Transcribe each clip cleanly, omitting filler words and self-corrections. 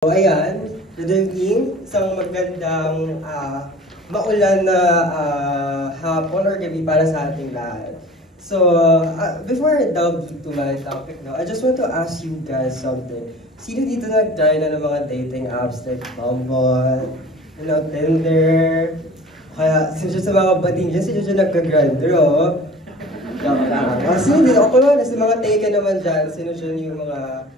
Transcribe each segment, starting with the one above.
So, ayan, good evening. Isang magandang maulan na hapon or gabi para sa ating lahat. So, before I delve into my topic now, I just want to ask you guys something. Sino dito nag-try na ng mga dating apps like Bumble, Tinder? Kaya, sino sa mga bating dyan, sino dyan nagka-grindr, oh? Sino dito? Ako naman, sa mga taken naman dyan, sino dyan yung mga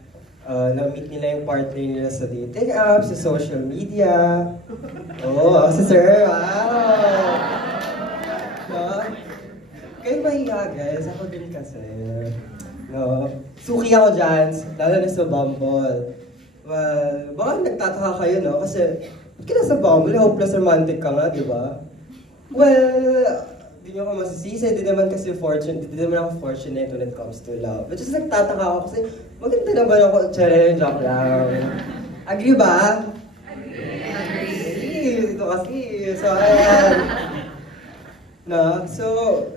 na-meet nila yung partner nila sa dating apps, sa social media. Oh, si Sir, wow! No? Kayo mahiya, guys. Ako din kasi. No? Suki ako dyan, lalo na sa Bumble. Well, baka nagtataka kayo, no? Kasi, ba't ka na sa Bumble? Hopeless romantic ka nga, di ba? Well, hindi nyo ako masisisi, di naman ako fortunate when it comes to love. But just nagtataka ako kasi maganda naman ako, challenge joke lang. Agree ba? Agree! Dito kasi. So, ayan. No? So,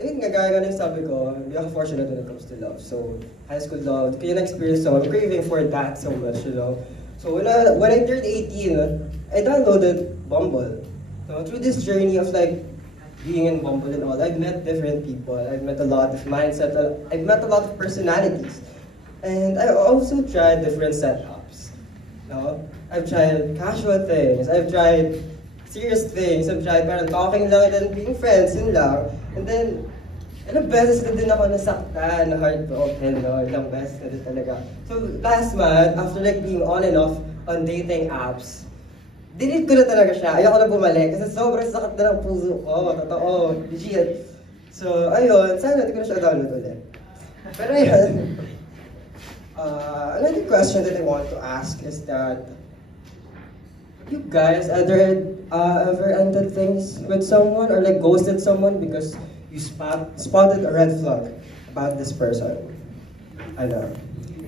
yun nga, gaya nga sabi ko, hindi ako fortunate when it comes to love. So, high school love, kaya na-experience so I'm craving for that so much, you know? So, when I turned 18, I downloaded Bumble. So, through this journey of like, being in Bumble and all, I've met different people. I've met a lot of mindset. I've met a lot of personalities. And I also tried different setups. No? I've tried casual things. I've tried serious things. I've tried parang talking lang and then being friends, yun lang. And then, ilang beses na din ako nasaktan, na heartbroken, no? Ilang beses na din talaga. So last month, after like being on and off on dating apps, delete ko na talaga siya. Ayoko na bumalik kasi sobrang sakit na ng puso ko. Totoo. Legit. So, ayun. Sana hindi ko na siya download ulit. Pero ayun. Another question that I want to ask is that you guys ever ended things with someone or like ghosted someone because you spotted a red flag about this person? Ano?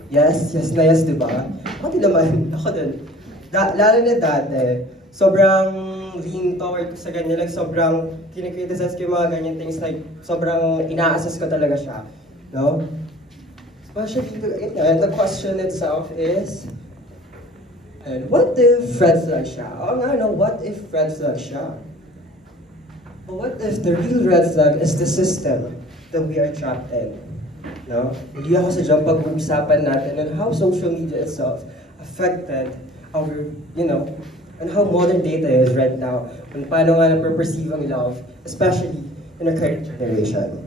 Yes, diba? Ako din naman. Ako din. Lalo na dati, sobrang lean toward ko sa ganyan, like sobrang kinikriticize ko yung mga ganyan things, like sobrang ina-assess ko talaga siya, no? Especially, the question itself is, and what if red flag siya? Oo nga, no, what if red flag siya? But what if the real red flag is the system that we are trapped in? No? Hindi ako sa dyan pag-uusapan natin on how social media itself affected our, and how modern data is right now, kung paano nga na-perceive ang love, especially in our current generation.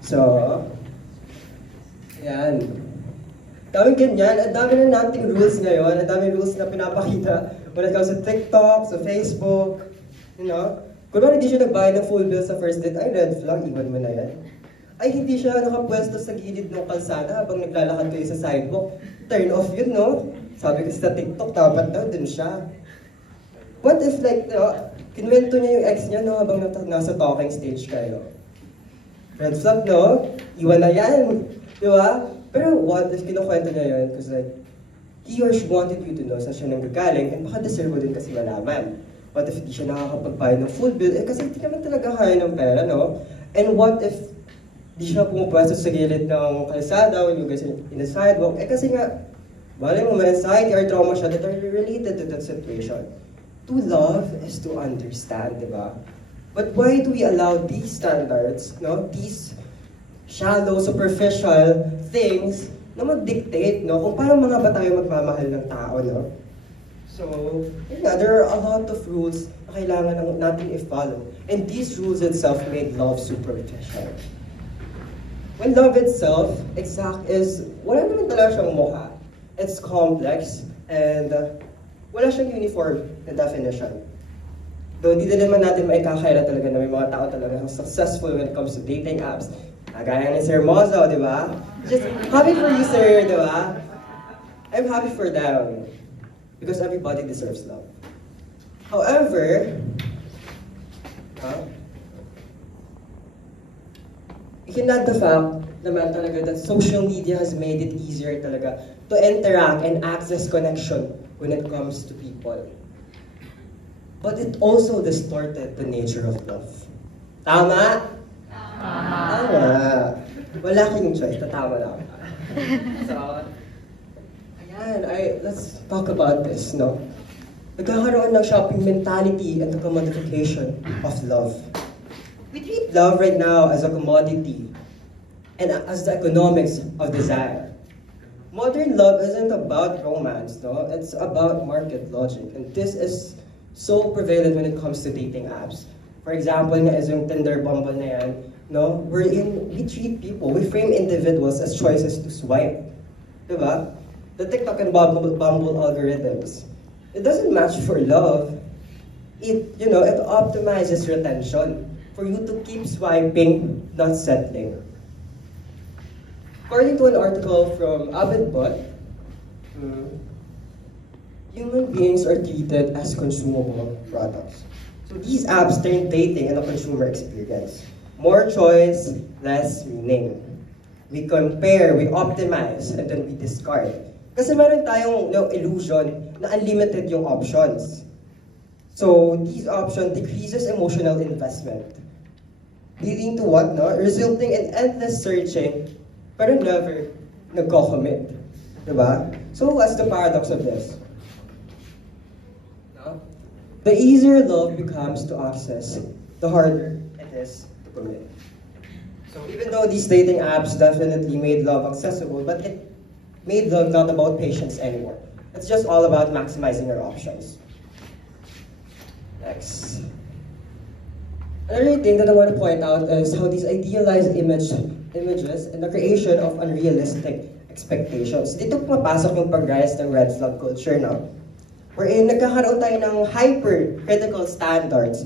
So, ayan. Daming ganyan, ang dami na nating rules ngayon, ang daming rules na pinapakita when it comes to TikTok, sa Facebook, Kung hindi siya nagbayad ng full bill sa first date, ay red flag, iwan mo na yan. Ay hindi siya nakapwesto sa gilid ng kalsada habang naglalakad kayo sa sidewalk, turn off yun, no? Sabi ko sa TikTok, dapat daw dun siya. What if like, kinwento niya yung ex niya, no, habang nasa talking stage kayo? Red flag, no? Iwan na yan. Di ba? Pero what if kinukwento niya yun? Because like, he or she wanted you to know saan siya nanggagaling and baka deserve mo din kasi malaman. What if hindi siya nakakapagbayad ng full bill? Eh kasi hindi naman talaga kaya ng pera, no? And what if di siya pumupwesto sa gilid ng kalsada when you guys are in the sidewalk? Eh kasi nga, bali mo, may anxiety or trauma siya that are related to that situation. To love is to understand, di ba? But why do we allow these standards, no? These shallow, superficial things na mag-dictate, no? Kung paano mga ba tayo magmamahal ng tao, no? So, there are a lot of rules na kailangan natin i-follow. And these rules itself made love superficial. When love itself, wala naman talaga siyang mukha. It's complex, and wala siyang uniform na definition. Though, di na naman natin maikakaila talaga na may mga tao talaga ang successful when it comes to dating apps. Gaya ni Sir Mozo, di ba? Just happy for you, sir, di ba? I'm happy for them. Because everybody deserves love. However, you cannot the fact naman talaga that social media has made it easier talaga to interact and access connection when it comes to people. But it also distorted the nature of love. Tama? Tama. Wala kang choice, tatama lang. So, ayan. Let's talk about this, no? Nagkakaroon ng shopping mentality and the commodification of love. We treat love right now as a commodity and as the economics of desire. Modern love isn't about romance, no? It's about market logic. And this is so prevalent when it comes to dating apps. For example, nga is yung Tinder, Bumble na yan, no? We treat people, we frame individuals as choices to swipe. Diba? The TikTok and Bumble algorithms. It doesn't match for love. It optimizes retention for you to keep swiping, not settling. According to an article from AvidBot, human beings are treated as consumable products. So these apps turn dating into a consumer experience. More choice, less meaning. We compare, we optimize, and then we discard. Kasi meron tayong illusion na unlimited yung options. So these options decreases emotional investment. Leading to what, no? Resulting in endless searching, pero never nagko-commit. Diba? So what's the paradox of this? No? The easier love becomes to access, the harder it is to commit. So even though these dating apps definitely made love accessible, but it made love not about patience anymore. It's just all about maximizing your options. Next. Another thing that I want to point out is how these idealized images and the creation of unrealistic expectations. Dito pumapasok yung pag-rise ng red flag culture, no? Wherein nagkakaroon tayo ng hyper-critical standards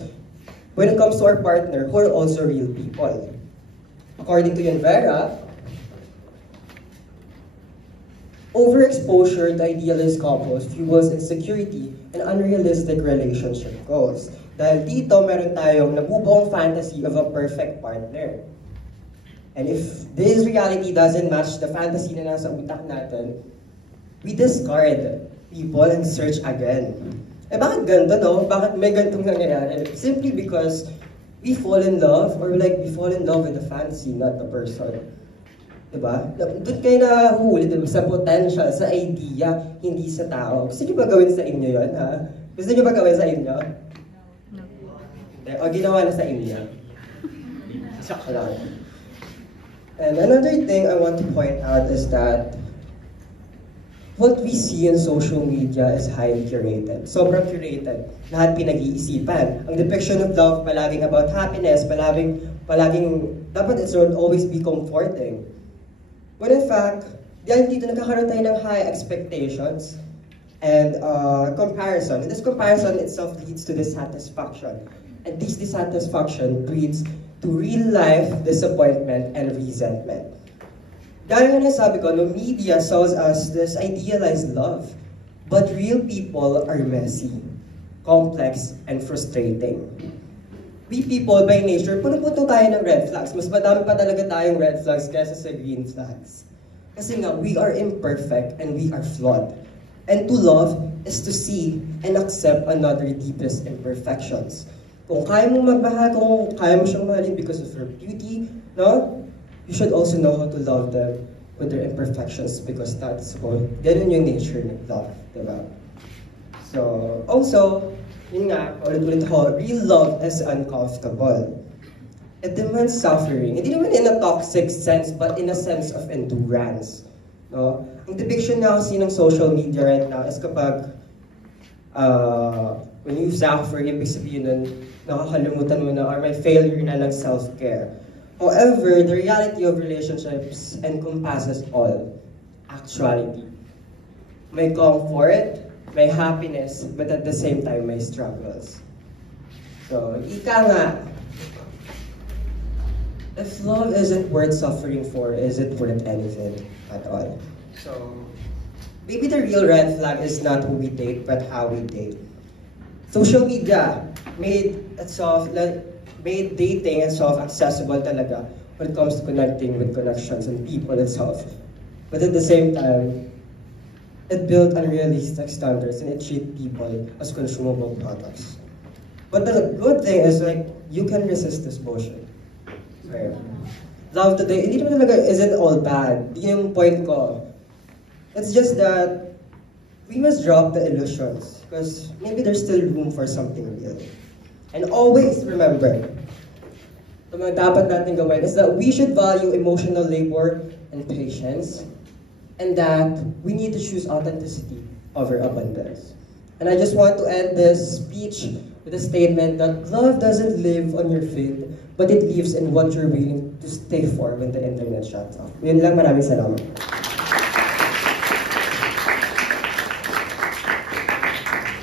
when it comes to our partner who are also real people. According to Yunvera, overexposure to idealized couples fuels insecurity and unrealistic relationship goals. Dahil dito, meron tayong nabubuong fantasy of a perfect partner. And if this reality doesn't match the fantasy na nasa utak natin, we discard people and search again. Eh bakit ganito, no? Bakit may ganitong nangyayari? Simply because we fall in love, or we fall in love with the fantasy, not the person. Diba? Doon kayo nahuli, diba? Sa potential, sa idea, hindi sa tao. Gusto niyo ba gawin sa inyo yun, ha? Gusto niyo ba gawin sa inyo? No. O ginawa na sa inyo? Sakto lang. And another thing I want to point out is that what we see in social media is highly curated. Sobrang curated. Lahat pinag-iisipan. Ang depiction of love, palaging about happiness, palaging, dapat it should always be comforting. When in fact, dahil dito nagkakaroon tayo ng high expectations and comparison. And this comparison itself leads to dissatisfaction. And this dissatisfaction breeds to real-life disappointment and resentment. Gaya nga sabi ko, no, media sells us this idealized love, but real people are messy, complex, and frustrating. We people by nature, puno-puno tayo ng red flags. Mas madami pa talaga tayong red flags kaysa sa green flags. Kasi nga, we are imperfect and we are flawed. And to love is to see and accept another deepest imperfections. Kung kaya mo magmahal, kung kaya mo siyang mahalin because of her beauty, no? You should also know how to love them with their imperfections because that's what, ganun yung nature ng love, diba? So, also, yun nga, ulit-ulit ako, real love is uncomfortable. It demands suffering. Hindi naman in a toxic sense, but in a sense of endurance. No? Ang depiction na kasi ng social media right now is kapag when you suffer, ibig sabihin nun, nakakalimutan mo na or may failure na ng self-care. However, the reality of relationships encompasses all actuality. May comfort, may happiness, but at the same time, may struggles. So, ika nga, if love isn't worth suffering for, is it worth anything at all? So, maybe the real red flag is not who we date, but how we date. Social media made dating itself accessible talaga when it comes to connecting with connections and people itself. But at the same time, it built unrealistic standards and it treated people as consumable products. But the good thing is you can resist this bullshit. Right? Love today, hindi naman talaga isn't all bad. Yun yung point ko. It's just that we must drop the illusions because maybe there's still room for something real. And always remember, the mga dapat natin gawin is that we should value emotional labor and patience, and that we need to choose authenticity over abundance. And I just want to end this speech with a statement that love doesn't live on your feet, but it lives in what you're willing to stay for when the internet shuts off. Yun lang, maraming salamat.